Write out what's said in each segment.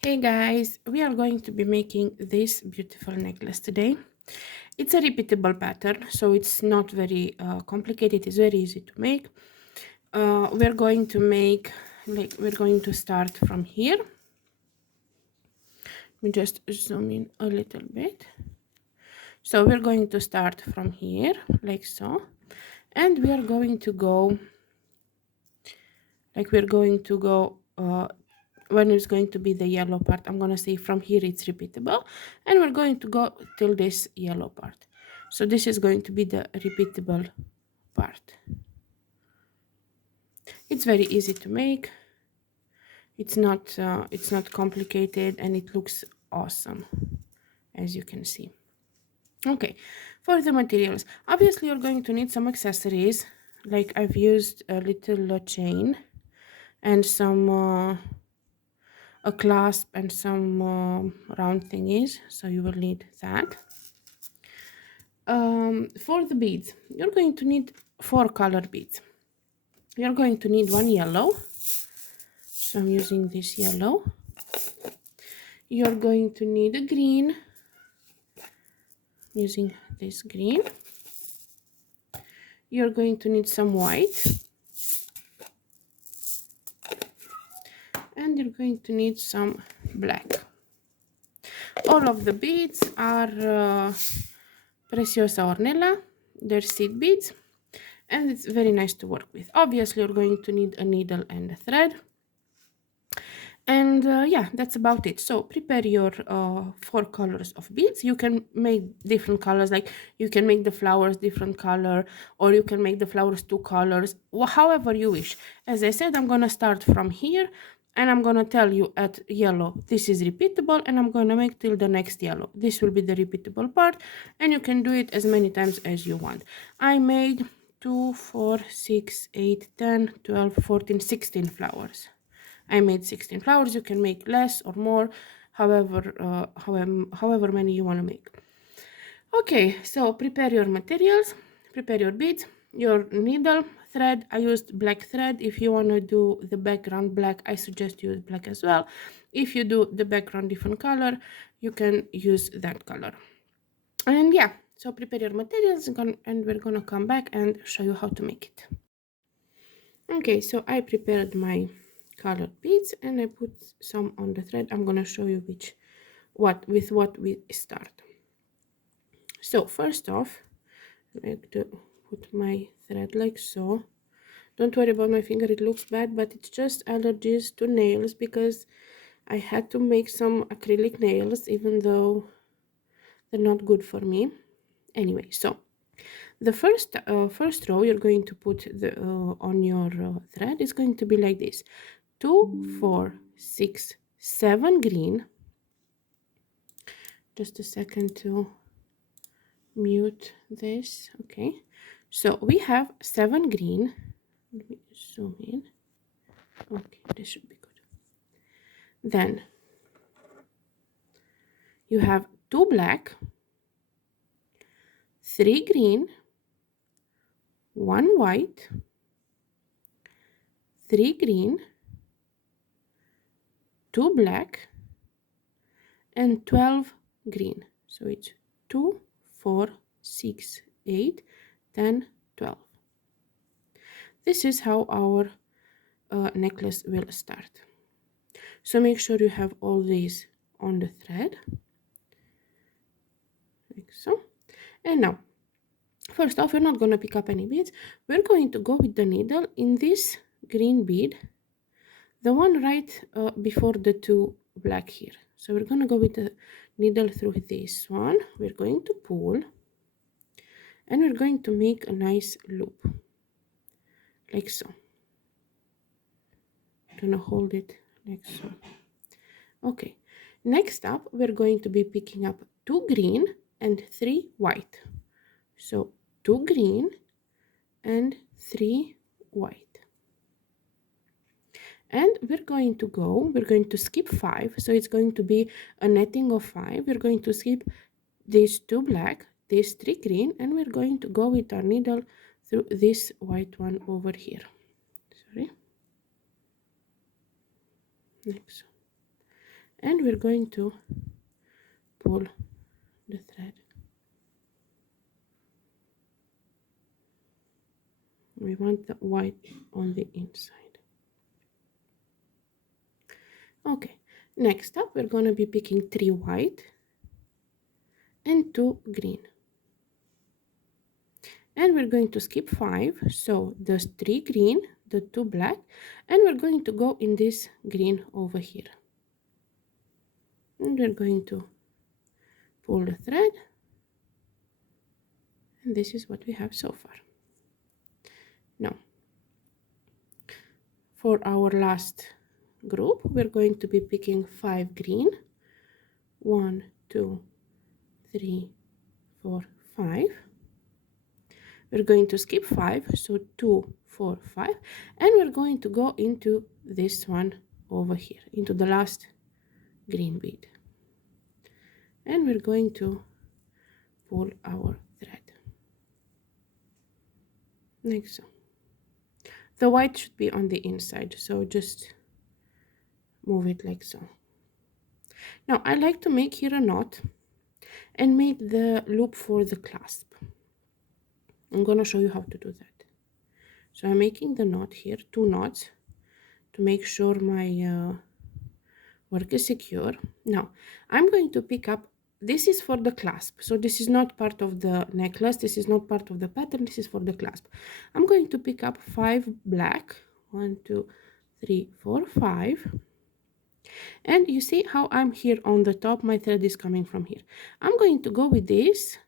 Hey guys, we are going to be making this beautiful necklace today. It's a repeatable pattern, so it's not very complicated. It's very easy to make. We're going to make, we're going to start from here. Let me just zoom in a little bit. So we're going to start from here, like so. And we are going to go, when it's going to be the yellow part, I'm going to say from here it's repeatable, and we're going to go till this yellow part. So this is going to be the repeatable part. It's very easy to make. It's not complicated, and it looks awesome, as you can see. Okay, for the materials, obviously you're going to need some accessories. Like I've used a little chain and some a clasp and some round thingies, so you will need that. For the beads, you're going to need 4 color beads. You're going to need one yellow, so I'm using this yellow. You're going to need a green, using this green. You're going to need some white, and you're going to need some black. All of the beads are Preciosa Ornella. They're seed beads, and it's very nice to work with. Obviously you're going to need a needle and a thread, and yeah, that's about it. So prepare your 4 colors of beads. You can make different colors, like you can make the flowers different color, or you can make the flowers 2 colors, however you wish. As I said, I'm gonna start from here, and I'm gonna tell you at yellow this is repeatable, and I'm gonna make till the next yellow. This will be the repeatable part, and you can do it as many times as you want. I made 2 4 6 8 10 12 14 16 flowers. I made 16 flowers. You can make less or more, however many you want to make. Okay, so prepare your materials, prepare your beads, your needle, thread. I used black thread. If you want to do the background black, I suggest use black as well. If you do the background different color, you can use that color. And yeah, so prepare your materials, and we're gonna come back and show you how to make it. Okay, so I prepared my colored beads and I put some on the thread. I'm gonna show you with what we start. So first off, I like to put my thread like so. Don't worry about my finger, it looks bad, but it's just allergies to nails because I had to make some acrylic nails even though they're not good for me. Anyway, so the first row you're going to put on your thread is going to be like this: 2 4 6 7 green. Just a second to mute this. Okay, so we have 7 green. Let me zoom in. Okay, this should be good. Then you have 2 black, 3 green, 1 white, 3 green, 2 black, and 12 green. So it's 2 4 6 8 10 12. This is how our necklace will start. So make sure you have all these on the thread, like so. And now, first off, we're not going to pick up any beads. We're going to go with the needle in this green bead, the one right before the 2 black here. So we're going to go with the needle through this one. We're going to pull, and we're going to make a nice loop, like so. I'm going to hold it like so. Okay, next up, we're going to be picking up 2 green and 3 white. So 2 green and 3 white. And we're going to skip 5. So it's going to be a netting of 5. We're going to skip these 2 black, these 3 green, and we're going to go with our needle through this white one over here. Sorry. Like so. and we're going to pull the thread. We want the white on the inside. Okay, next up we're going to be picking 3 white and 2 green, and we're going to skip 5, so the 3 green, the 2 black, and we're going to go in this green over here, and we're going to pull the thread, and this is what we have so far. Now for our last group we're going to be picking 5 green, 1 2 3 4 5. We're going to skip 5, so 2 4 5, and we're going to go into this one over here, into the last green bead, and we're going to pull our thread like so. The white should be on the inside, so just move it like so. Now I like to make here a knot and make the loop for the clasp. I'm going to show you how to do that. So I'm making the knot here, 2 knots, to make sure my work is secure. Now I'm going to pick up, this is for the clasp, so this is not part of the necklace, this is not part of the pattern, this is for the clasp. I'm going to pick up 5 black, 1 2 3 4 5, and you see how I'm here on the top, my thread is coming from here. I'm going to go with this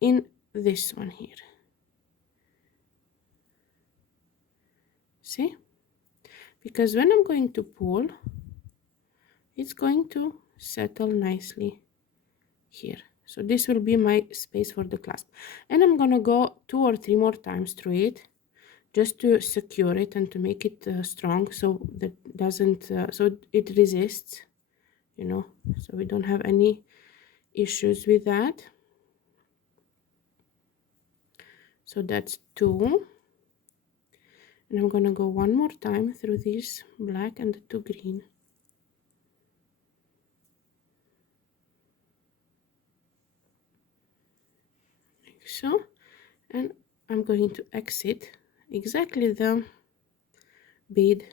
in this one here, see, because when I'm going to pull, it's going to settle nicely here. So this will be my space for the clasp, and I'm gonna go 2 or 3 more times through it just to secure it and to make it strong, so that doesn't so it resists, you know, so we don't have any issues with that. So that's 2, and I'm gonna go 1 more time through this black and the 2 green. Like so, and I'm going to exit exactly the bead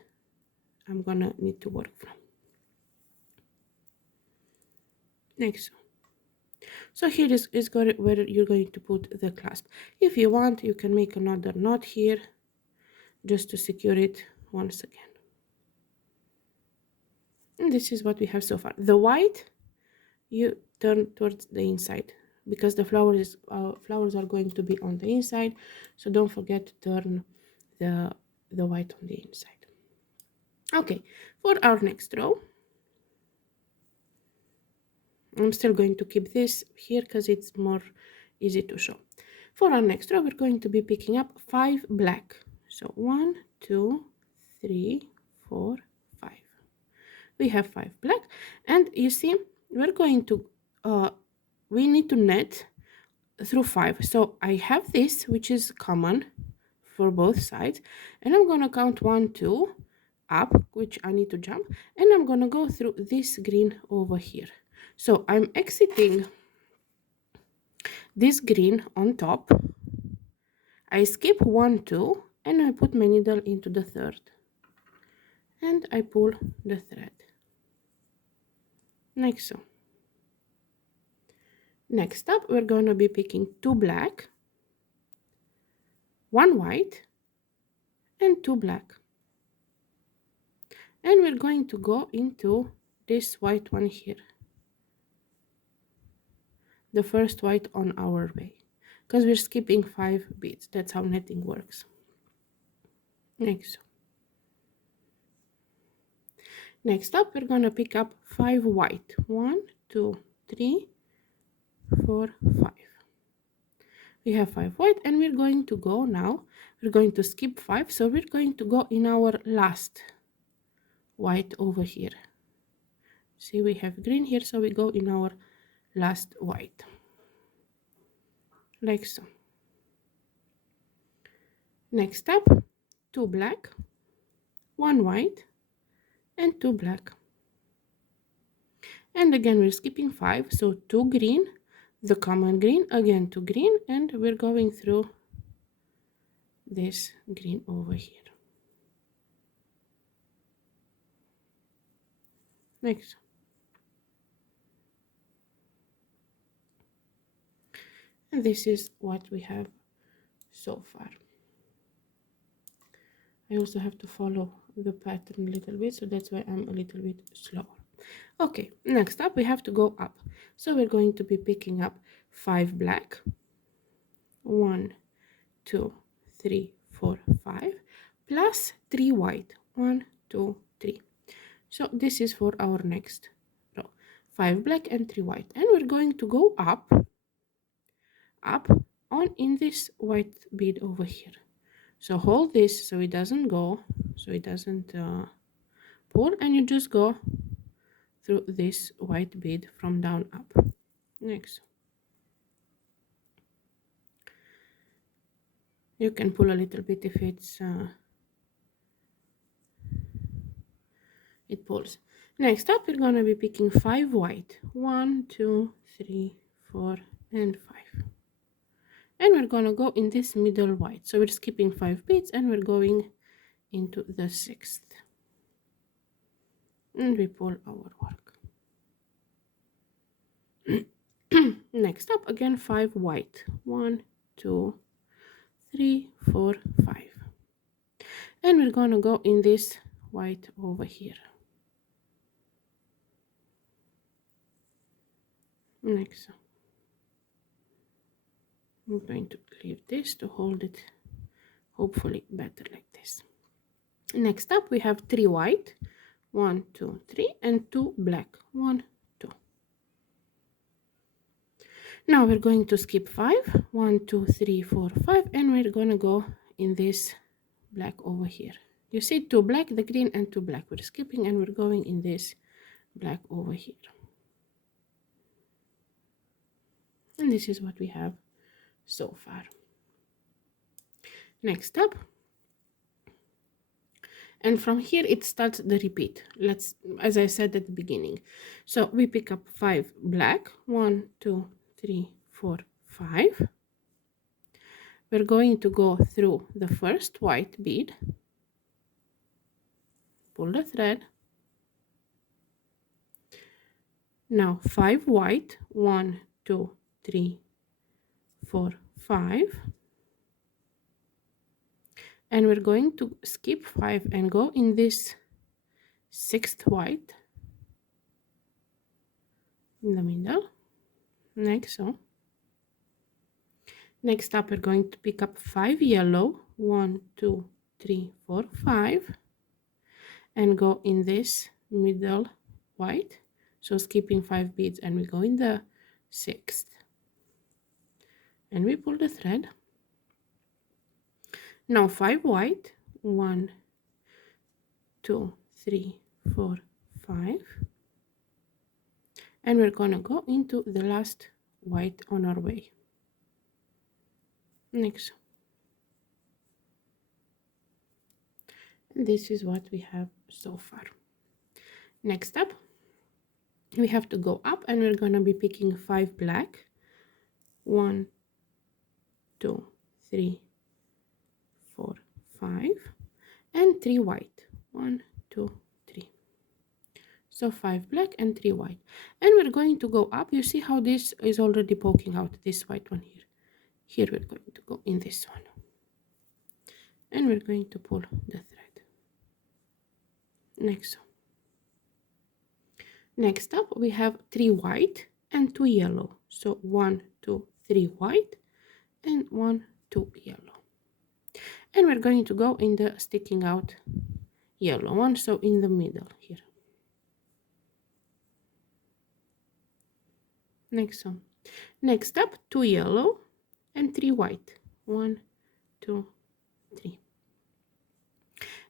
I'm gonna need to work from. Like so. So here is where you're going to put the clasp. If you want, you can make another knot here just to secure it once again. And this is what we have so far. The white you turn towards the inside because the flowers are going to be on the inside, so don't forget to turn the white on the inside. Okay, for our next row, I'm still going to keep this here because it's more easy to show. For our next row, we're going to be picking up 5 black. So 1 2 3 4 5. We have 5 black, and you see we're going to we need to net through 5. So I have this, which is common for both sides, and I'm gonna count 1 2 up, which I need to jump, and I'm gonna go through this green over here. So I'm exiting this green on top, I skip 1 2, and I put my needle into the third, and I pull the thread like so. Next up, we're going to be picking 2 black, 1 white, and 2 black, and we're going to go into this white one here, the first white on our way, because we're skipping 5 beads. That's how netting works. Like so. Next up, we're going to pick up 5 white, 1 2 3 4 5. We have 5 white, and we're going to go now, we're going to skip 5, so we're going to go in our last white over here. See, we have green here, so we go in our last white like so. Next up, 2 black, 1 white, and 2 black. And again we're skipping 5, so 2 green, the common green, again 2 green, and we're going through this green over here. Next. And this is what we have so far. I also have to follow the pattern a little bit, so that's why I'm a little bit slower. Okay, next up we have to go up. So we're going to be picking up 5 black, 1, 2, 3, 4, 5, plus 3 white, 1, 2, 3. So this is for our next row. 5 black and 3 white, and we're going to go up on in this white bead over here. So hold this so it doesn't go, so it doesn't pull, and you just go through this white bead from down up. Next. You can pull a little bit if it's it pulls. Next up we're gonna be picking 5 white. 1, 2, 3, 4, and 5. And we're gonna go in this middle white. So we're skipping 5 beads and we're going into the 6th. And we pull our work. Next up again 5 white. 1, 2, 3, 4, 5. And we're gonna go in this white over here. Next. I'm going to leave this to hold it hopefully better like this. Next up we have 3 white, 1, 2, 3, and 2 black, 1, 2. Now we're going to skip 5, 1, 2, 3, 4, 5, and we're gonna go in this black over here. You see 2 black, the green, and 2 black. We're skipping and we're going in this black over here. And this is what we have so far. Next up, and from here it starts the repeat. Let's, as I said at the beginning, so we pick up 5 black, 1, 2, 3, 4, 5. We're going to go through the first white bead, pull the thread. Now 5 white, 1, 2, 3, 4, 5. And we're going to skip 5 and go in this 6th white in the middle. Next, so next up we're going to pick up 5 yellow, 1, 2, 3, 4, 5, and go in this middle white. So skipping 5 beads, and we go in the 6th, and we pull the thread. Now 5 white, 1, 2, 3, 4, 5, and we're gonna go into the last white on our way. Next. And this is what we have so far. Next up, we have to go up, and we're gonna be picking 5 black, 1, 2, 3, 4, 5, and 3 white, 1, 2, 3. So 5 black and 3 white, and we're going to go up. You see how this is already poking out, this white one here. Here we're going to go in this one, and we're going to pull the thread. Next up we have 3 white and 2 yellow. So 1, 2, 3 white and 1, 2 yellow. And we're going to go in the sticking out yellow one, so in the middle here. Next one. Next up 2 yellow and 3 white. 1, 2, 3.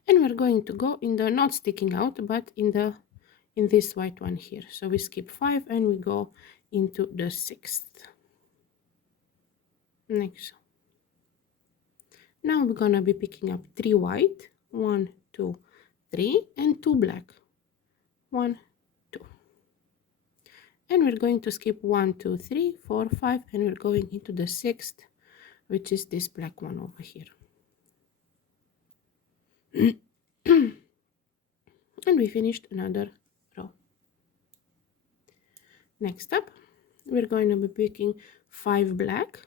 And we're going to go in the not sticking out, but in this white one here. So we skip 5 and we go into the 6th. Next. Now we're gonna be picking up 3 white, 1, 2, 3, and 2 black, 1, 2. and we're going to skip 1 2 3 4 5, and we're going into the sixth, which is this black one over here. And we finished another row. Next up, we're going to be picking 5 black,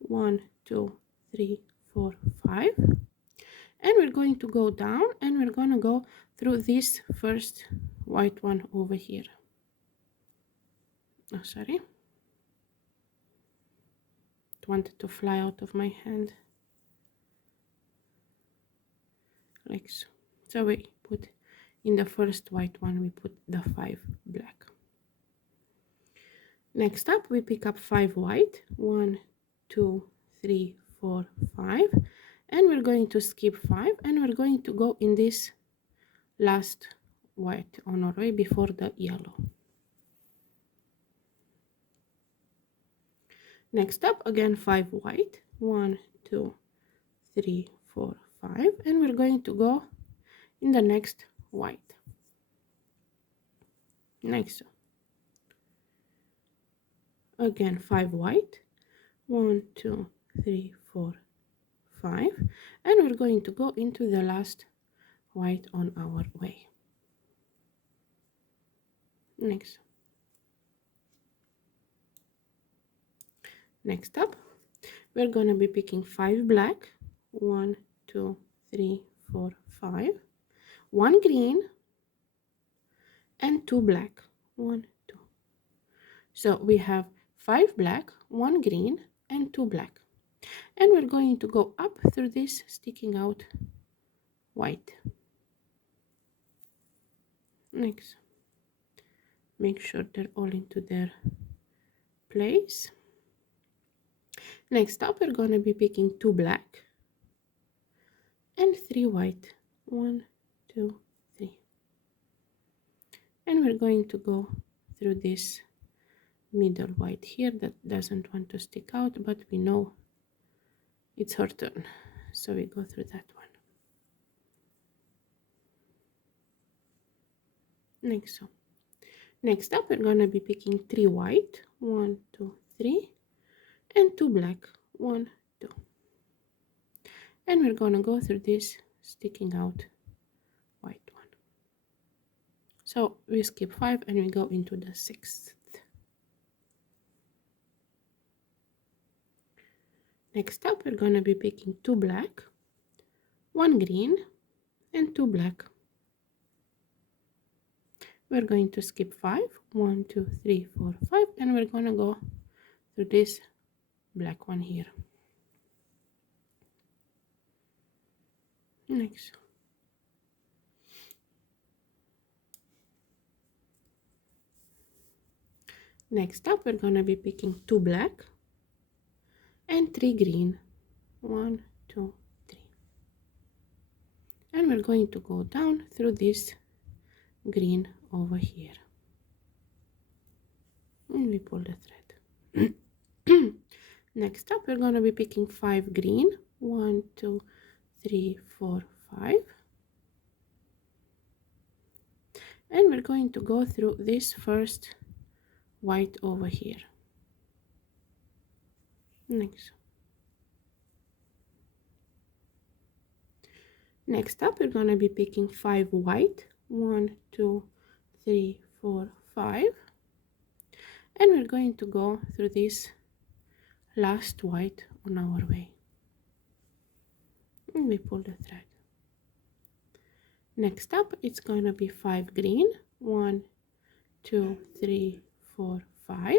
1 2 3 4 5, and we're going to go down, and we're going to go through this first white one over here. Oh, sorry, it wanted to fly out of my hand, like so. So we put in the first white one, we put the 5 black. Next up, we pick up 5 white, 1 2 3 4 5, and we're going to skip 5, and we're going to go in this last white on our way before the yellow. Next up, again 5 white, 1 2 3 4 5, and we're going to go in the next white. Next, again 5 white, 1 2 3 4 5, and we're going to go into the last white on our way. Next up, we're going to be picking 5 black, 1 2 3 4 5, 1 green, and 2 black, 1 2. So we have 5 black, 1 green, and 2 black, and we're going to go up through this sticking out white. Next, make sure they're all into their place. Next up, we're going to be picking 2 black and 3 white, 1 2 3, and we're going to go through this middle white here that doesn't want to stick out, but we know it's her turn, so we go through that one. Next up, we're going to be picking 3 white, 1 2 3, and 2 black, 1 2, and we're going to go through this sticking out white one. So we skip 5 and we go into the sixth. Next up, we're going to be picking 2 black, 1 green, and 2 black. We're going to skip 5, 1 2 3 4 5, and we're going to go through this black one here. Next up, we're going to be picking 2 black and 3 green, 1 2 3, and we're going to go down through this green over here, and we pull the thread. Next up, we're going to be picking 5 green, 1 2 3 4 5, and we're going to go through this first white over here. Next up, we're going to be picking 5 white, 1 2 3 4 5, and we're going to go through this last white on our way, and we pull the thread. Next up, it's going to be 5 green, 1 2 3 4 5,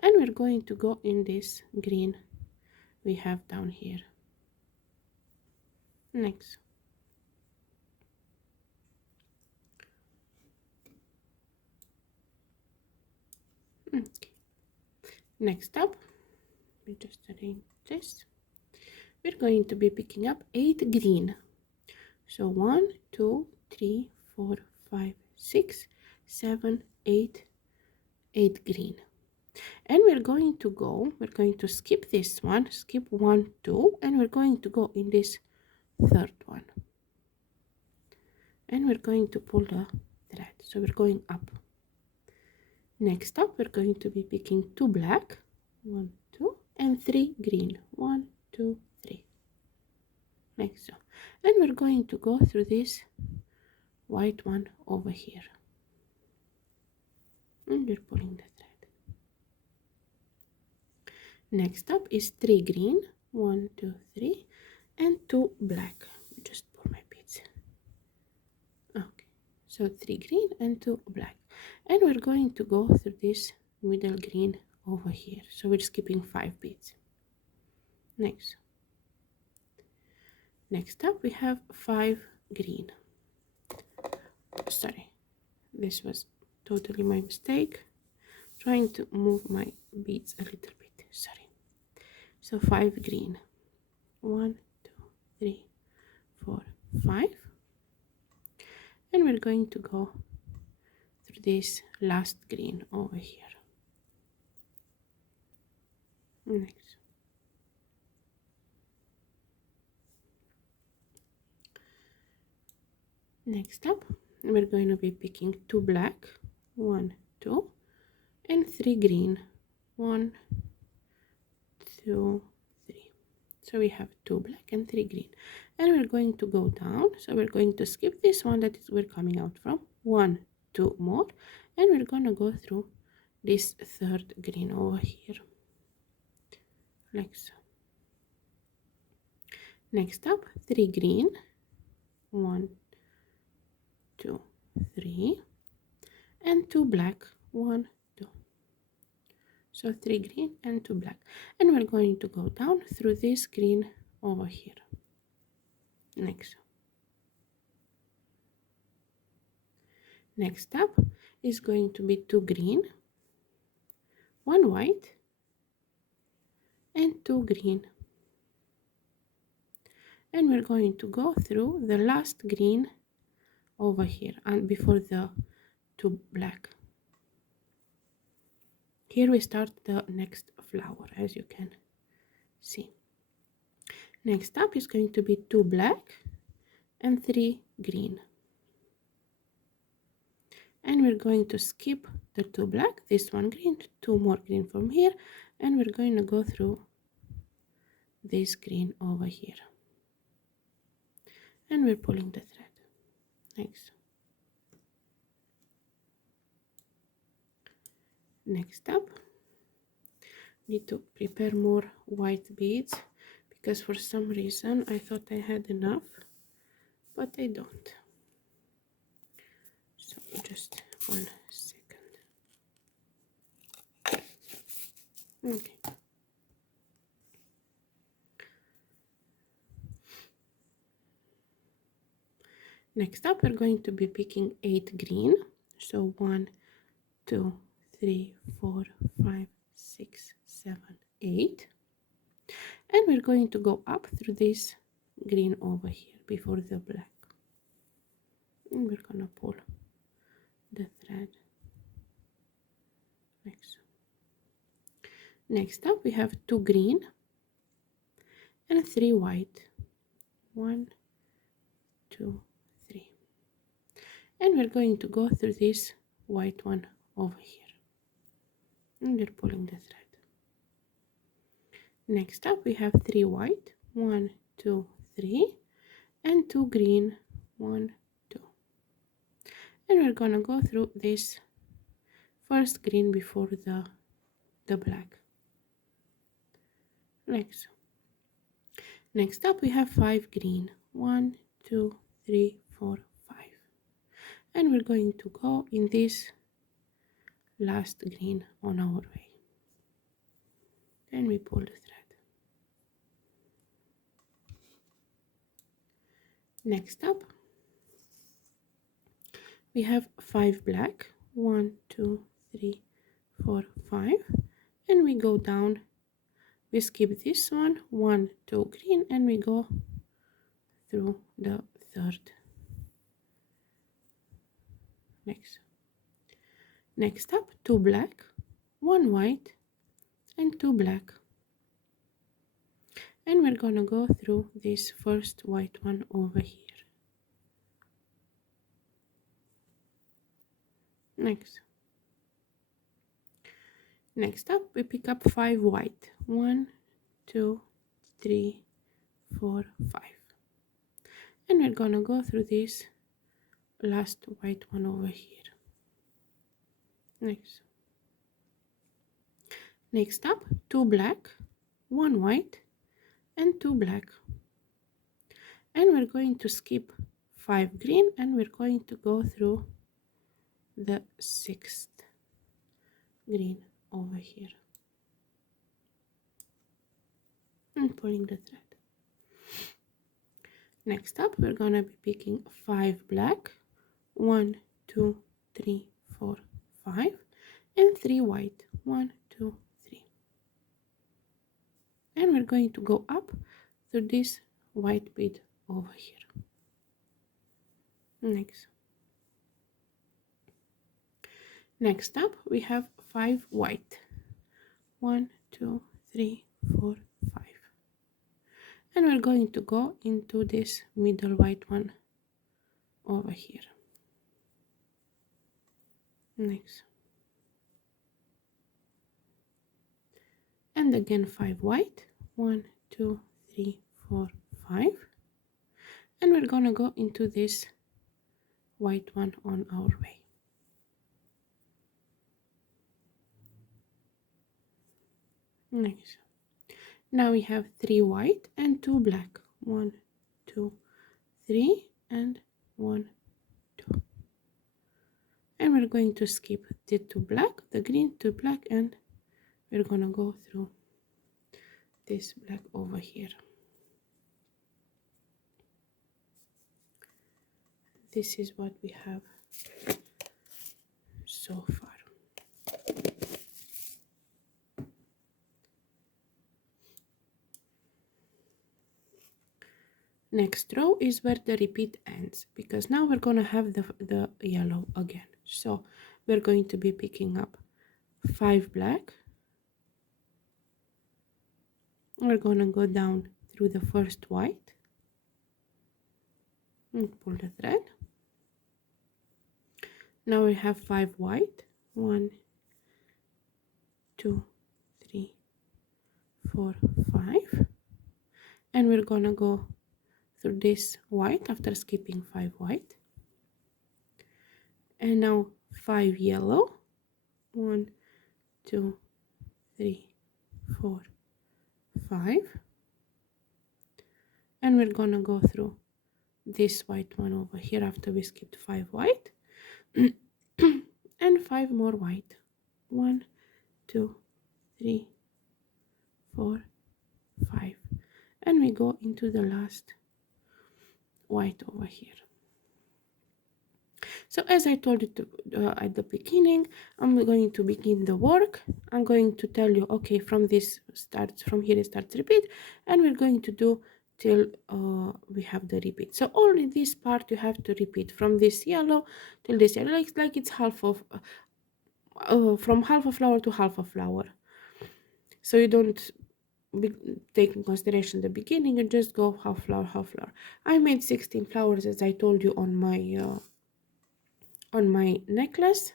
and we're going to go in this green we have down here. Next up, we just arrange this. We're going to be picking up 8 green. So 1 2 3 4 5 6 7 8, 8 green, and we're going to skip this one, skip 1 2, and we're going to go in this third one, and we're going to pull the thread. So we're going up Next up, we're going to be picking 2 black, 1, 2, and 3 green, 1, 2, 3, like so. And we're going to go through this white one over here, and we're pulling the thread. Next up is 3 green, 1, 2, 3, and 2 black. Just pull my beads. Okay, so 3 green and 2 black, and we're going to go through this middle green over here, so we're skipping 5 beads. Next up we have 5 green. Sorry, this was totally my mistake, trying to move my beads a little bit. Sorry. So 5 green, 1, 2, 3, 4, 5, and we're going to go through this last green over here. Next up, we're going to be picking 2 black, 1, 2, and 3 green, 1, 2, 3. So we have 2 black and 3 green, and we're going to go down. So we're going to skip this one that is we're coming out from, 1, 2 more, and we're going to go through this third green over here, like so. Next up, 3 green, 1, 2, 3, and 2 black, 1, 2. So 3 green and 2 black, and we're going to go down through this green over here. Next up is going to be 2 green, 1 white, and 2 green, and we're going to go through the last green over here and before the 2 black. Here we start the next flower, as you can see. Next up is going to be 2 black and 3 green, and we're going to skip the 2 black, this one green, 2 more green from here, and we're going to go through this green over here, and we're pulling the thread like so. Next up, need to prepare more white beads because for some reason I thought I had enough, but I don't. So just 1 second. Okay. Next up, we're going to be picking 8 green. So 1, 2, 3, 4, 5, 6, 7, 8. And we're going to go up through this green over here before the black. And we're gonna pull the thread like so. Next up, we have 2 green and 3 white. 1, 2, 3. And we're going to go through this white one over here. And we're pulling the thread. Next up, we have 3 white, 1, 2, 3, and 2 green, 1, 2. And we're gonna go through this first green before the black, like so. Next up, we have 5 green, 1, 2, 3, 4, 5, and we're going to go in this last green on our way. Then we pull the thread. Next up, we have 5 black, 1, 2, 3, 4, 5, and we go down. We skip this one, 1, 2 green, and we go through the third. Next up, 2 black, 1 white, and 2 black. And we're gonna go through this first white one over here. Next. Next up, we pick up 5 white. 1, 2, 3, 4, 5. And we're gonna go through this last white one over here. Next up, 2 black, 1 white, and 2 black. And we're going to skip 5 green, and we're going to go through the 6th green over here and pulling the thread. Next up, we're gonna be picking 5 black, 1, 2, 3, 4, 5, and 3 white, 1, 2, 3. And we're going to go up through this white bead over here. Next up, we have 5 white, 1, 2, 3, 4, 5. And we're going to go into this middle white one over here. And again 5 white, 1, 2, 3, 4, 5. And we're gonna go into this white one on our way. Now we have 3 white and 2 black. 1, 2, 3, and 1, 2. And we're going to skip the 2 black, the green, 2 black, and we're gonna go through this black over here. This is what we have so far. Next row is where the repeat ends, because now we're gonna have the yellow again. So we're going to be picking up 5 black. We're gonna go down through the first white and pull the thread. Now we have 5 white. 1, 2, 3, 4, 5. And we're gonna go through this white after skipping 5 white. And now 5 yellow. 1, 2, 3, 4, 5. And we're gonna go through this white one over here after we skipped 5 white. And 5 more white. 1, 2, 3, 4, 5. And we go into the last white over here. So as I told you at the beginning, I'm going to begin the work. I'm going to tell you, okay, from here it starts repeat, and we're going to do till we have the repeat. So only this part you have to repeat from this yellow till this yellow, like it's half of from half a flower to half a flower. So you don't take in consideration the beginning, you just go half flower, half flower. I made 16 flowers as I told you on my necklace,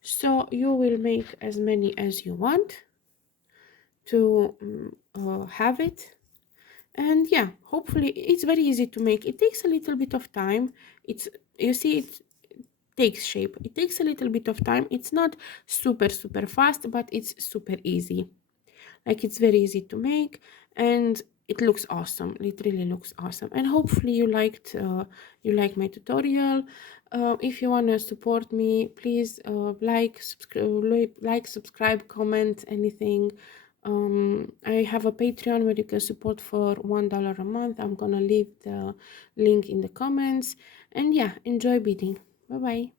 so you will make as many as you want to have it. And yeah, hopefully it's very easy to make. It takes a little bit of time. You see, it takes shape. It takes a little bit of time. It's not super fast, but it's super easy. Like, it's very easy to make, and it looks awesome. It really looks awesome. And hopefully you liked my tutorial. If you want to support me, please like, subscribe, comment, anything. I have a Patreon where you can support for $1 a month. I'm gonna leave the link in the comments. And yeah, enjoy beading. Bye bye.